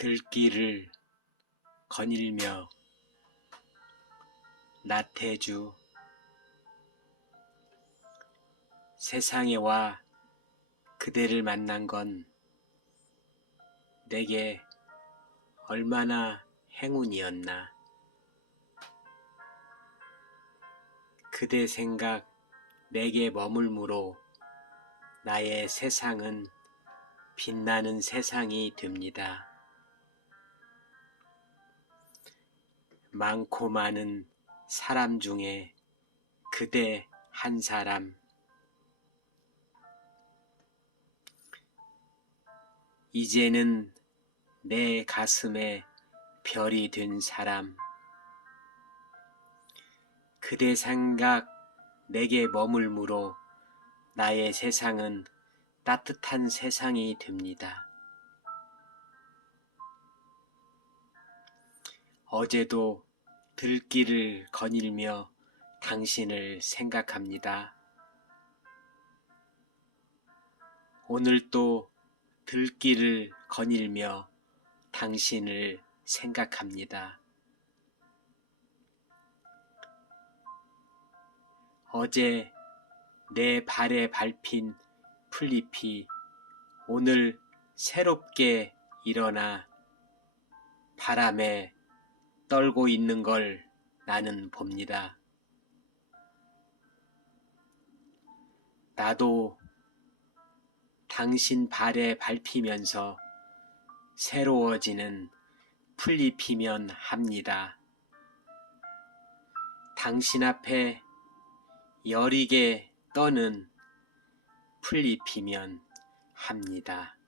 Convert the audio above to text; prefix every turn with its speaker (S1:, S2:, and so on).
S1: 들길을 거닐며 나태주 세상에 와 그대를 만난 건 내게 얼마나 행운이었나. 그대 생각 내게 머물므로 나의 세상은 빛나는 세상이 됩니다. 많고 많은 사람 중에 그대 한 사람. 이제는 내 가슴에 별이 된 사람. 그대 생각 내게 머물므로 나의 세상은 따뜻한 세상이 됩니다. 어제도 들길을 거닐며 당신을 생각합니다. 오늘 또 들길을 거닐며 당신을 생각합니다. 어제 내 발에 밟힌 풀잎이 오늘 새롭게 일어나 바람에 떨고 있는 걸 나는 봅니다. 나도 당신 발에 밟히면서 새로워지는 풀잎이면 합니다. 당신 앞에 여리게 떠는 풀잎이면 합니다.